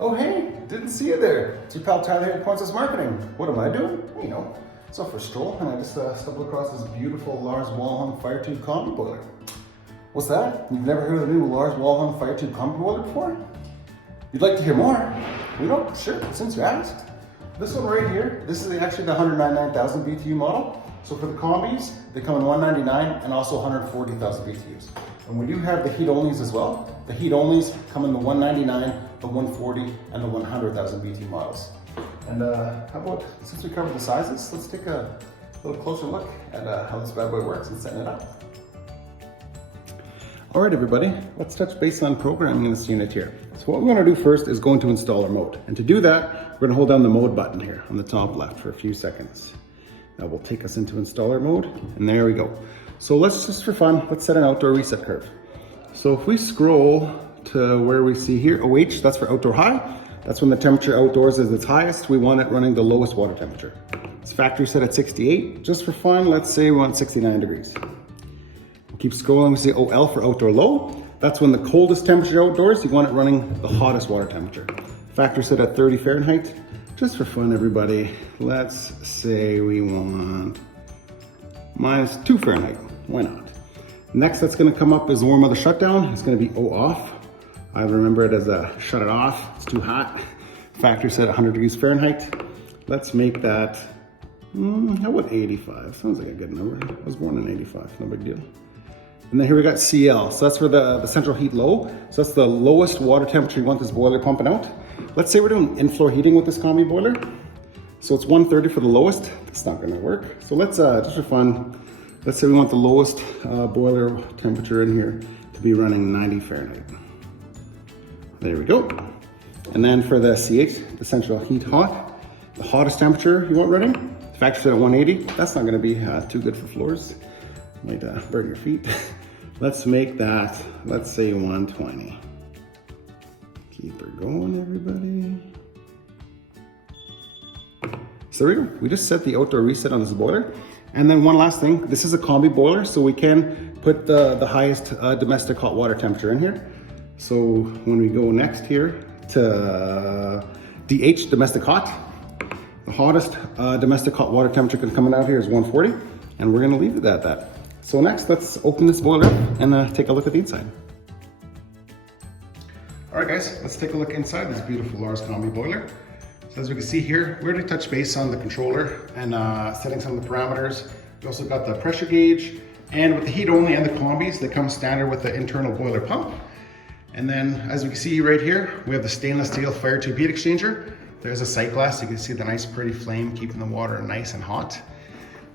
Oh hey, didn't see you there. It's your pal Tyler here at Pointless Marketing. What am I doing? You know, it's off for a stroll and I just stumbled across this beautiful Laars wall-hung Firetube Combi boiler. What's that? You've never heard of the new Laars wall-hung Firetube Combi boiler before? You'd like to hear more? You know, sure, since you asked. This one right here, this is actually the 199,000 BTU model. So for the combis, they come in 199 and also 140,000 BTUs. And we do have the heat onlys as well. The heat onlys come in the 199, the 140, and the 100,000 BTU models. And how about, since we covered the sizes, let's take a little closer look at how this bad boy works and setting it up. All right, everybody, let's touch base on programming in this unit here. So what we want to do first is go into installer mode. And to do that, we're going to hold down the mode button here on the top left for a few seconds. That will take us into installer mode, and there we go. So let's just for fun, let's set an outdoor reset curve. So if we scroll to where we see here, OH, that's for outdoor high. That's when the temperature outdoors is its highest. We want it running the lowest water temperature. It's factory set at 68. Just for fun, let's say we want 69 degrees. We'll keep scrolling, we see OL for outdoor low. That's when the coldest temperature outdoors, you want it running the hottest water temperature. Factory set at 30 Fahrenheit. Just for fun, everybody, let's say we want -2 Fahrenheit. Why not? Next that's gonna come up is warm weather shutdown. It's gonna be O off. I remember it as a shut it off. It's too hot. Factory set at 100 degrees Fahrenheit. Let's make that, how about 85? Sounds like a good number. I was born in 85, no big deal. And then here we got CL. So that's for the central heat low. So that's the lowest water temperature you want this boiler pumping out. Let's say we're doing in-floor heating with this Combi boiler. So it's 130 for the lowest. That's not gonna work. So let's, just for fun, let's say we want the lowest boiler temperature in here to be running 90 Fahrenheit. There we go. And then for the CH, the central heat hot, the hottest temperature you want running, factory set at 180. That's not gonna be too good for floors. Might burn your feet. Let's make that, let's say 120. Keep her going, everybody. So there we go. We just set the outdoor reset on this boiler. And then one last thing, this is a Combi boiler, so we can put the highest domestic hot water temperature in here. So when we go next here to DH, domestic hot, the hottest domestic hot water temperature coming out here is 140, and we're gonna leave it at that. So next, let's open this boiler and take a look at the inside. All right, guys, let's take a look inside this beautiful Laars Combi boiler. So as we can see here, we already touched base on the controller and setting some of the parameters. We also got the pressure gauge, and with the heat only and the combis, they come standard with the internal boiler pump. And then as we can see right here, we have the stainless steel Firetube heat exchanger. There's a sight glass, so you can see the nice pretty flame keeping the water nice and hot.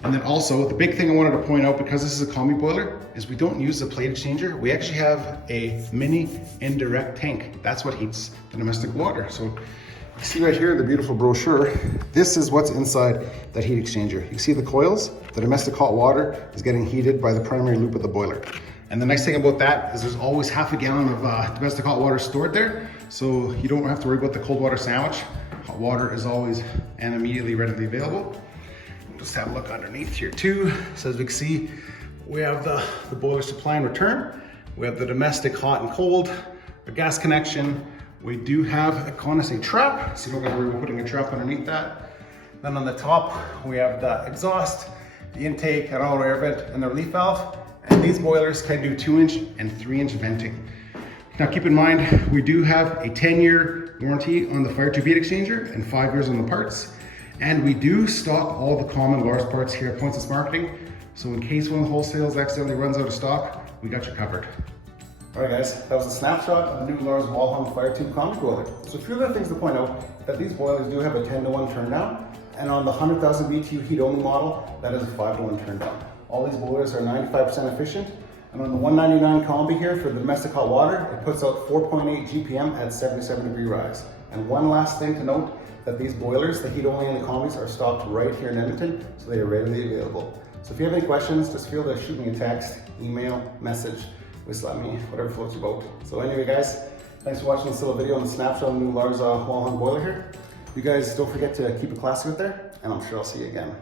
And then also, the big thing I wanted to point out, because this is a Combi boiler, is we don't use the plate exchanger. We actually have a mini indirect tank. That's what heats the domestic water. So you see right here, the beautiful brochure, this is what's inside that heat exchanger. You see the coils? The domestic hot water is getting heated by the primary loop of the boiler. And the nice thing about that is there's always half a gallon of domestic hot water stored there. So you don't have to worry about the cold water sandwich. Hot water is always and immediately readily available. Just have a look underneath here too. So as we can see, we have the boiler supply and return. We have the domestic hot and cold, the gas connection. We do have a condensate trap, so you don't gotta worry about putting a trap underneath that. Then on the top, we have the exhaust, the intake, and auto air vent, and the relief valve. And these boilers can do 2-inch and 3-inch venting. Now keep in mind, we do have a 10-year warranty on the Firetube heat exchanger and 5 years on the parts. And we do stock all the common Laars parts here at Pointless Marketing. So in case one of the wholesales accidentally runs out of stock, we got you covered. All right guys, that was a snapshot of the new Laars wall-hung Firetube Combi boiler. So a few other things to point out, that these boilers do have a 10-to-1 turn down, and on the 100,000 BTU heat only model, that is a 5-to-1 turn down. All these boilers are 95% efficient, and on the 199 Combi here for the domestic hot water, it puts out 4.8 GPM at 77 degree rise. And one last thing to note, that these boilers, the heat only and the combis, are stocked right here in Edmonton, so they are readily available. So if you have any questions, just feel to shoot me a text, email, message, whistle at me, whatever floats your boat. So anyway guys, thanks for watching this little video on the snapshot of the new Laars wall-hung boiler here. You guys don't forget to keep it classy out there, and I'm sure I'll see you again.